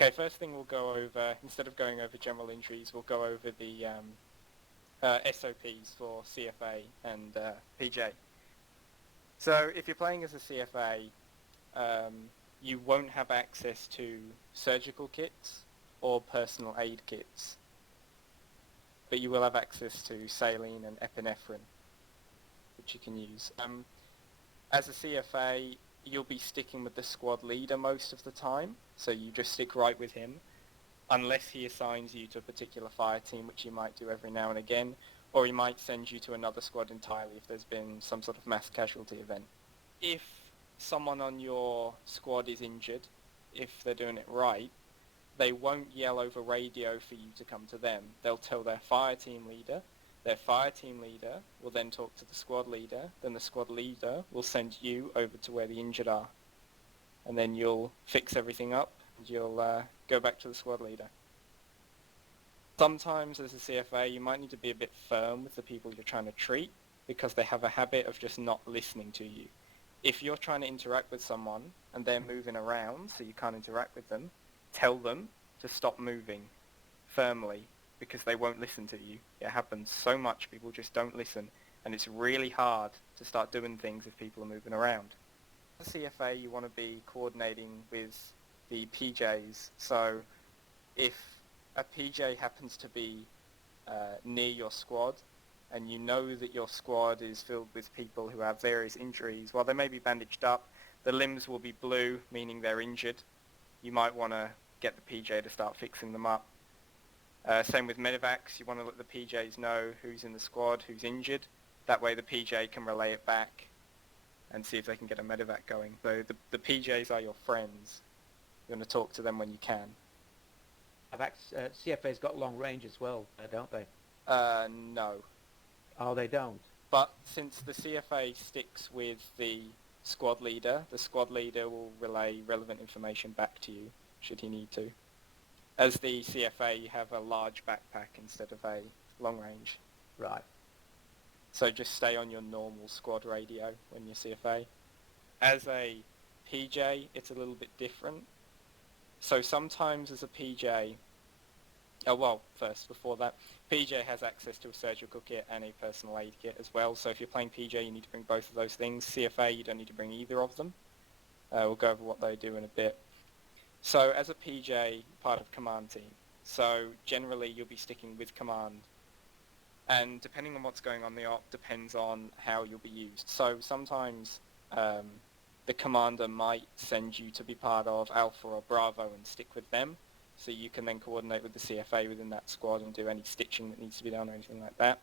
Okay, first thing we'll go over, instead of going over general injuries, we'll go over the SOPs for CFA and PJ. So if you're playing as a CFA, you won't have access to surgical kits or personal aid kits, but you will have access to saline and epinephrine, which you can use. As a CFA, you'll be sticking with the squad leader most of the time, so you just stick right with him, unless he assigns you to a particular fire team, which he might do every now and again, or he might send you to another squad entirely if there's been some sort of mass casualty event. If someone on your squad is injured, if they're doing it right, they won't yell over radio for you to come to them. They'll tell their fire team leader. Their fire team leader will then talk to the squad leader. Then the squad leader will send you over to where the injured are. And then you'll fix everything up and you'll go back to the squad leader. Sometimes as a CFA you might need to be a bit firm with the people you're trying to treat because they have a habit of just not listening to you. If you're trying to interact with someone and they're moving around so you can't interact with them, tell them to stop moving firmly because they won't listen to you. It happens so much, people just don't listen, and it's really hard to start doing things if people are moving around. As a CFA, you want to be coordinating with the PJs, so if a PJ happens to be near your squad, and you know that your squad is filled with people who have various injuries, while they may be bandaged up, the limbs will be blue, meaning they're injured. You might want to get the PJ to start fixing them up. Same with medevacs, you want to let the PJs know who's in the squad, who's injured. That way the PJ can relay it back and see if they can get a medevac going. So the PJs are your friends. You want to talk to them when you can. CFA's got long range as well, don't they? No. Oh, they don't? But since the CFA sticks with the squad leader will relay relevant information back to you, should he need to. As the CFA, you have a large backpack instead of a long range. Right. So just stay on your normal squad radio when you're CFA. As a PJ, it's a little bit different. So sometimes as a PJ, first, before that, PJ has access to a surgical kit and a personal aid kit as well. So if you're playing PJ, you need to bring both of those things. CFA, you don't need to bring either of them. We'll go over what they do in a bit. So as a PJ, part of command team. So generally you'll be sticking with command. And depending on what's going on the op depends on how you'll be used. So sometimes the commander might send you to be part of Alpha or Bravo and stick with them. So you can then coordinate with the CFA within that squad and do any stitching that needs to be done or anything like that.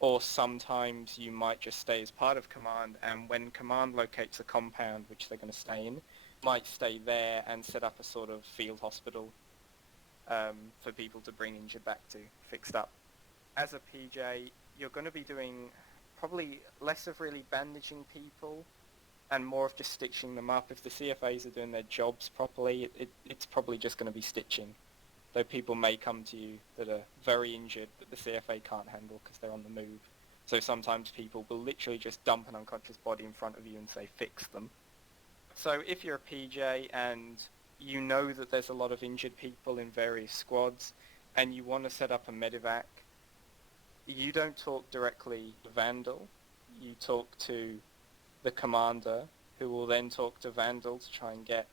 Or sometimes you might just stay as part of command, and when command locates a compound which they're going to stay in, might stay there and set up a sort of field hospital for people to bring injured back to, fixed up. As a PJ, you're going to be doing probably less of really bandaging people and more of just stitching them up. If the CFAs are doing their jobs properly, it's probably just going to be stitching. Though people may come to you that are very injured that the CFA can't handle because they're on the move. So sometimes people will literally just dump an unconscious body in front of you and say, fix them. So if you're a PJ and you know that there's a lot of injured people in various squads and you want to set up a medevac, you don't talk directly to Vandal. You talk to the commander, who will then talk to Vandal to try and get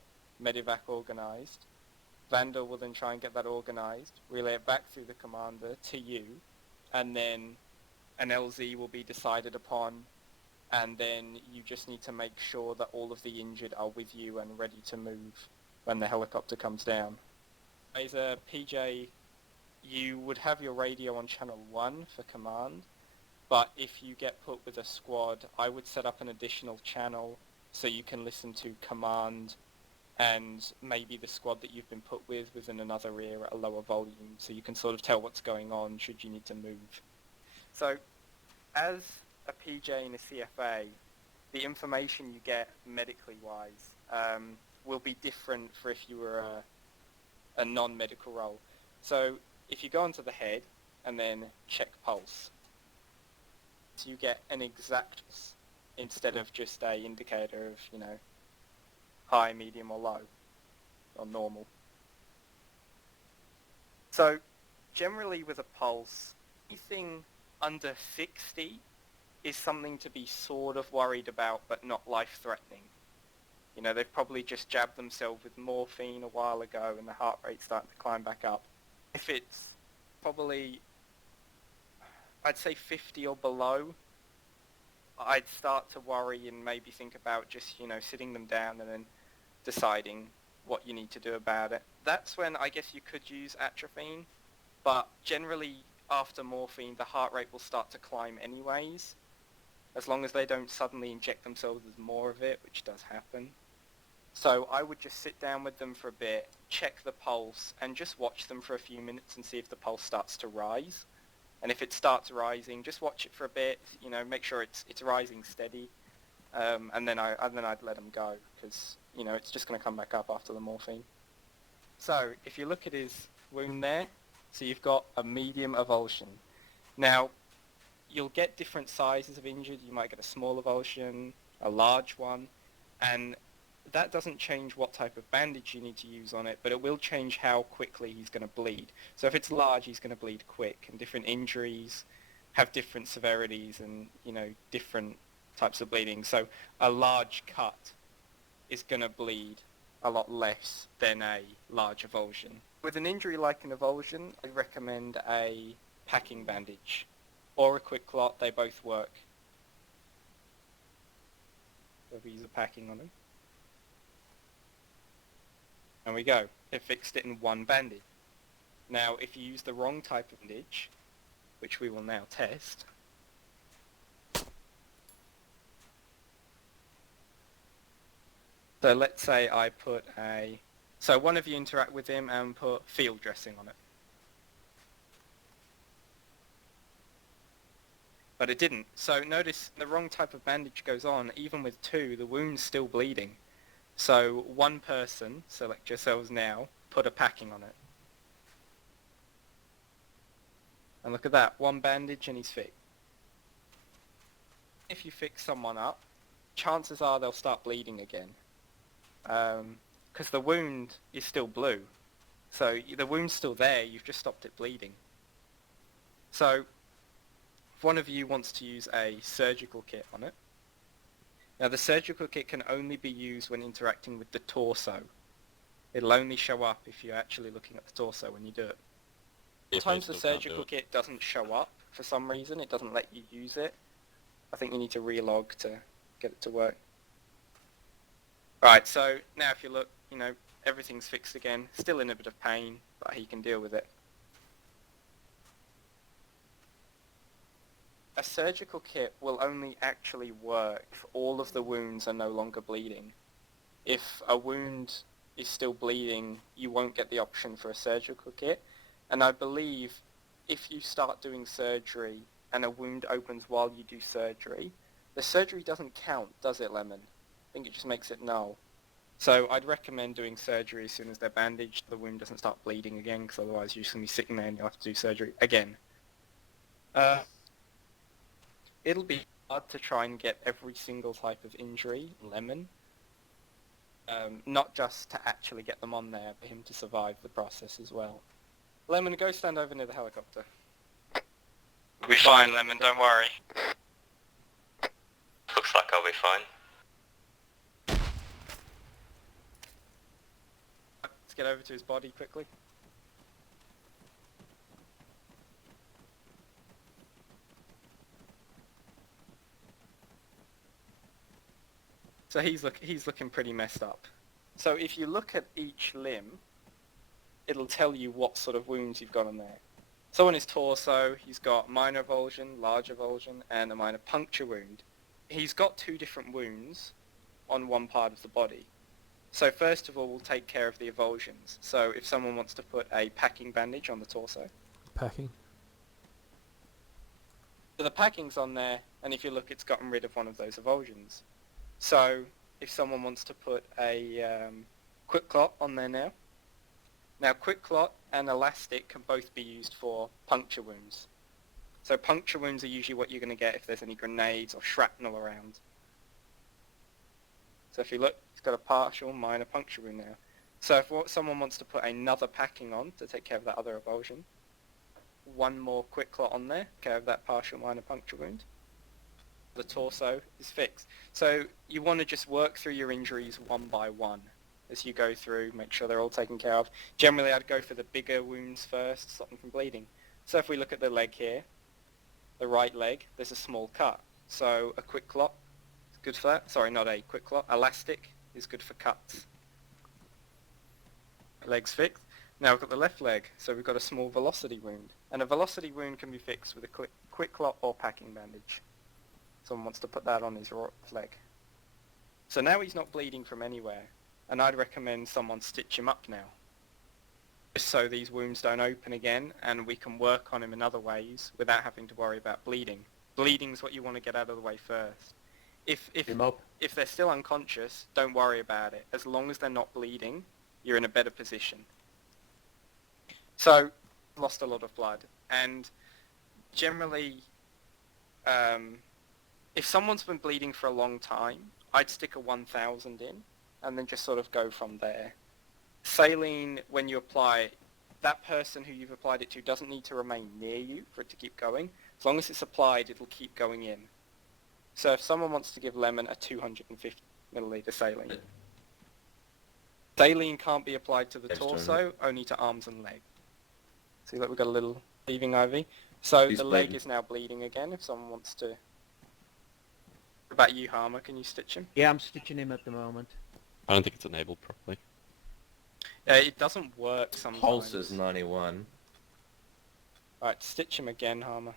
medevac organised. Vandal will then try and get that organised, relay it back through the commander to you, and then an LZ will be decided upon, and then you just need to make sure that all of the injured are with you and ready to move when the helicopter comes down. As a PJ, you would have your radio on channel 1 for command, but if you get put with a squad, I would set up an additional channel so you can listen to command and maybe the squad that you've been put with within another ear at a lower volume, so you can sort of tell what's going on should you need to move. So as a PJ and a CFA, the information you get medically wise will be different for if you were a non-medical role. So if you go onto the head and then check pulse, so you get an exact instead of just a indicator of, high, medium or low or normal. So generally with a pulse, anything under 60 is something to be sort of worried about, but not life-threatening. You know, they've probably just jabbed themselves with morphine a while ago and the heart rate's starting to climb back up. If it's probably, I'd say 50 or below, I'd start to worry and maybe think about just, you know, sitting them down and then deciding what you need to do about it. That's when I guess you could use atropine, but generally after morphine, the heart rate will start to climb anyways, as long as they don't suddenly inject themselves with more of it, which does happen. So I would just sit down with them for a bit, check the pulse, and just watch them for a few minutes and see if the pulse starts to rise. And if it starts rising, just watch it for a bit, you know, make sure it's rising steady, and then I'd let them go, because, you know, it's just going to come back up after the morphine. So if you look at his wound there, so you've got a medium avulsion. Now, you'll get different sizes of injured. You might get a small avulsion, a large one, and that doesn't change what type of bandage you need to use on it, but it will change how quickly he's going to bleed. So if it's large, he's going to bleed quick, and different injuries have different severities and, you know, different types of bleeding. So a large cut is going to bleed a lot less than a large avulsion. With an injury like an avulsion, I recommend a packing bandage or a quick clot. They both work. So we use a packing on them. And we go. It fixed it in one bandage. Now, if you use the wrong type of bandage, which we will now test, so let's say I put so one of you interact with him and put field dressing on it. But it didn't. So notice the wrong type of bandage goes on. Even with two, the wound's still bleeding. So one person, select yourselves now, put a packing on it. And look at that, one bandage and he's fixed. If you fix someone up, chances are they'll start bleeding again. Because the wound is still blue. So the wound's still there, you've just stopped it bleeding. So if one of you wants to use a surgical kit on it, now the surgical kit can only be used when interacting with the torso. It'll only show up if you're actually looking at the torso when you do it. Sometimes the surgical kit doesn't show up for some reason. It doesn't let you use it. I think you need to relog to get it to work. Right, so now if you look, you know, everything's fixed again. Still in a bit of pain, but he can deal with it. A surgical kit will only actually work if all of the wounds are no longer bleeding. If a wound is still bleeding, you won't get the option for a surgical kit. And I believe if you start doing surgery and a wound opens while you do surgery, the surgery doesn't count, does it, Lemon? I think it just makes it null. So I'd recommend doing surgery as soon as they're bandaged. The wound doesn't start bleeding again, because otherwise you're just going to be sitting there and you'll have to do surgery again. It'll be hard to try and get every single type of injury, Lemon. Not just to actually get them on there, but him to survive the process as well. Lemon, go stand over near the helicopter. We'll be fine, Lemon, don't worry. Looks like I'll be fine. Let's get over to his body quickly. So he's looking pretty messed up. So if you look at each limb, it'll tell you what sort of wounds you've got on there. So on his torso, he's got minor avulsion, large avulsion, and a minor puncture wound. He's got two different wounds on one part of the body. So first of all, we'll take care of the avulsions. So if someone wants to put a packing bandage on the torso. Packing. So the packing's on there, and if you look, it's gotten rid of one of those avulsions. So if someone wants to put a quick clot on there now. Now quick clot and elastic can both be used for puncture wounds. So puncture wounds are usually what you're going to get if there's any grenades or shrapnel around. So if you look, it's got a partial minor puncture wound now. So if someone wants to put another packing on to take care of that other avulsion, one more quick clot on there, care of that partial minor puncture wound, the torso is fixed. So you want to just work through your injuries one by one as you go through, make sure they're all taken care of. Generally, I'd go for the bigger wounds first, stop them from bleeding. So if we look at the leg here, the right leg, there's a small cut. So a quick clot is good for that. Sorry, not a quick clot. Elastic is good for cuts. Leg's fixed. Now we've got the left leg, so we've got a small velocity wound. And a velocity wound can be fixed with a quick clot or packing bandage. Someone wants to put that on his leg. So now he's not bleeding from anywhere, and I'd recommend someone stitch him up now, just so these wounds don't open again, and we can work on him in other ways without having to worry about bleeding. Bleeding's what you want to get out of the way first. If they're still unconscious, don't worry about it. As long as they're not bleeding, you're in a better position. So, lost a lot of blood, and generally, if someone's been bleeding for a long time, I'd stick a 1000 in, and then just sort of go from there. Saline, when you apply it, that person who you've applied it to doesn't need to remain near you for it to keep going. As long as it's applied, it'll keep going in. So if someone wants to give Lemon a 250 milliliter saline, saline can't be applied to the torso, only to arms and legs. See, look, we've got a little leaving IV. So the leg is now bleeding again if someone wants to. What about you, ArmA? Can you stitch him? Yeah, I'm stitching him at the moment. I don't think it's enabled properly. It doesn't work sometimes. Pulse is 91. Alright, stitch him again, ArmA.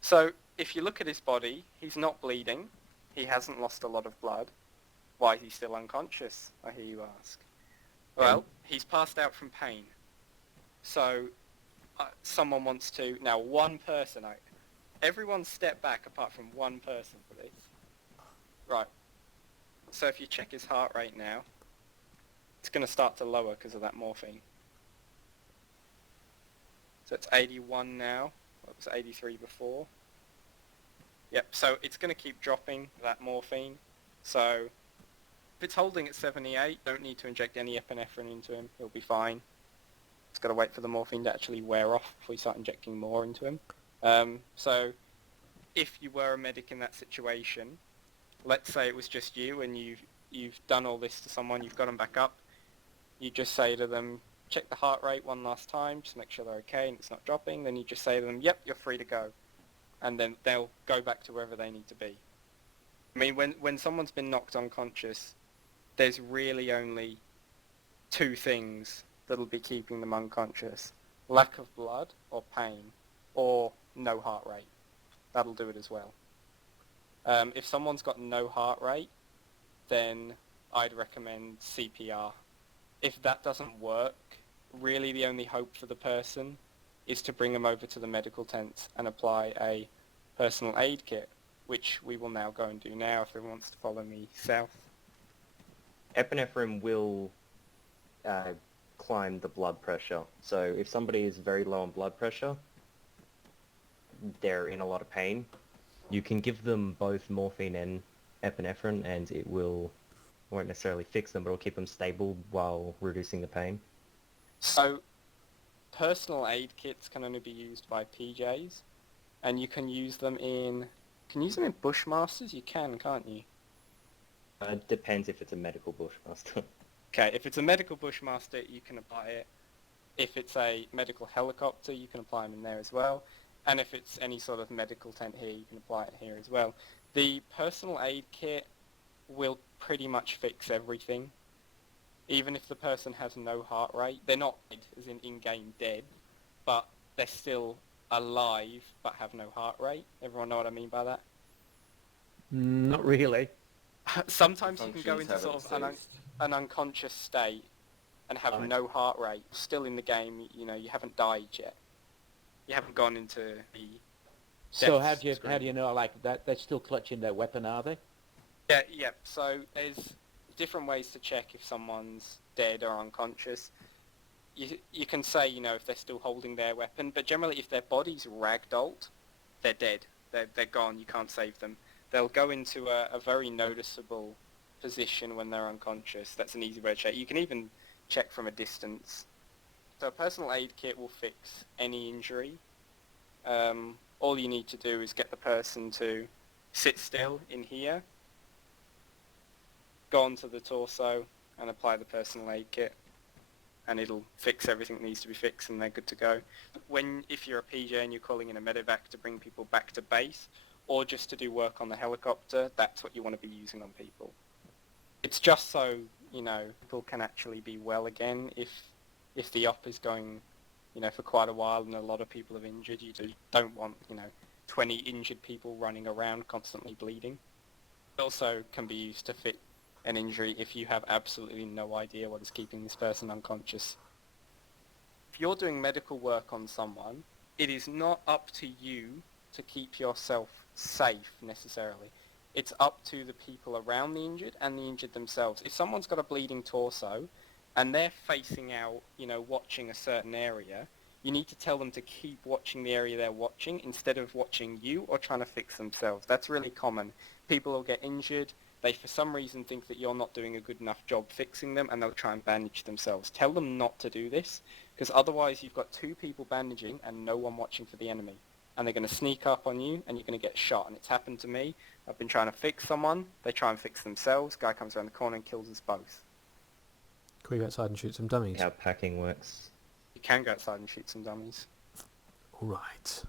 So, if you look at his body, he's not bleeding. He hasn't lost a lot of blood. Why is he still unconscious, I hear you ask? Well, he's passed out from pain. So, someone wants to... Now, one person... Everyone step back apart from one person for this. Right. So if you check his heart rate now, it's going to start to lower because of that morphine. So it's 81 now. It was 83 before. Yep, so it's going to keep dropping, that morphine. So if it's holding at 78, don't need to inject any epinephrine into him. He'll be fine. It's got to wait for the morphine to actually wear off before we start injecting more into him. So if you were a medic in that situation, let's say it was just you and you've done all this to someone, you've got them back up, you just say to them, check the heart rate one last time, just make sure they're okay and it's not dropping, then you just say to them, yep, you're free to go. And then they'll go back to wherever they need to be. I mean, when someone's been knocked unconscious, there's really only two things that'll be keeping them unconscious. Lack of blood or pain, or no heart rate. That'll do it as well. If someone's got no heart rate, then I'd recommend CPR. If that doesn't work, really the only hope for the person is to bring them over to the medical tent and apply a personal aid kit, which we will now go and do now if everyone wants to follow me south. Epinephrine will climb the blood pressure. So if somebody is very low on blood pressure, they're in a lot of pain, you can give them both morphine and epinephrine and it won't necessarily fix them, but it'll keep them stable while reducing the pain. So personal aid kits can only be used by PJs, and you can use them in Bushmasters? You can, can't you? It depends if it's a medical bushmaster. Okay, if it's a medical Bushmaster, you can apply it. If it's a medical helicopter, you can apply them in there as well. And if it's any sort of medical tent here, you can apply it here as well. The personal aid kit will pretty much fix everything. Even if the person has no heart rate, they're not dead, as in-game dead, but they're still alive but have no heart rate. Everyone know what I mean by that? Not really. Sometimes you can go into sort of an unconscious state and have no heart rate. Still in the game, you haven't died yet. You haven't gone into the... So how do you know like that they're still clutching their weapon, are they? Yeah. So there's different ways to check if someone's dead or unconscious. You can say, if they're still holding their weapon, but generally if their body's ragdolled, they're dead. They're gone. You can't save them. They'll go into a very noticeable position when they're unconscious. That's an easy way to check. You can even check from a distance. So a personal aid kit will fix any injury. All you need to do is get the person to sit still in here, go onto the torso and apply the personal aid kit, and it'll fix everything that needs to be fixed and they're good to go. If you're a PJ and you're calling in a medevac to bring people back to base, or just to do work on the helicopter, that's what you want to be using on people. It's just so, people can actually be well again. If the op is going, for quite a while and a lot of people have injured, you don't want, 20 injured people running around constantly bleeding. It also can be used to fix an injury if you have absolutely no idea what is keeping this person unconscious. If you're doing medical work on someone, it is not up to you to keep yourself safe necessarily. It's up to the people around the injured and the injured themselves. If someone's got a bleeding torso and they're facing out, watching a certain area, you need to tell them to keep watching the area they're watching instead of watching you or trying to fix themselves. That's really common. People will get injured. They, for some reason, think that you're not doing a good enough job fixing them, and they'll try and bandage themselves. Tell them not to do this, because otherwise you've got 2 people bandaging and no one watching for the enemy. And they're going to sneak up on you, and you're going to get shot. And it's happened to me. I've been trying to fix someone. They try and fix themselves. Guy comes around the corner and kills us both. Can we go outside and shoot some dummies? How packing works. You can go outside and shoot some dummies. All right.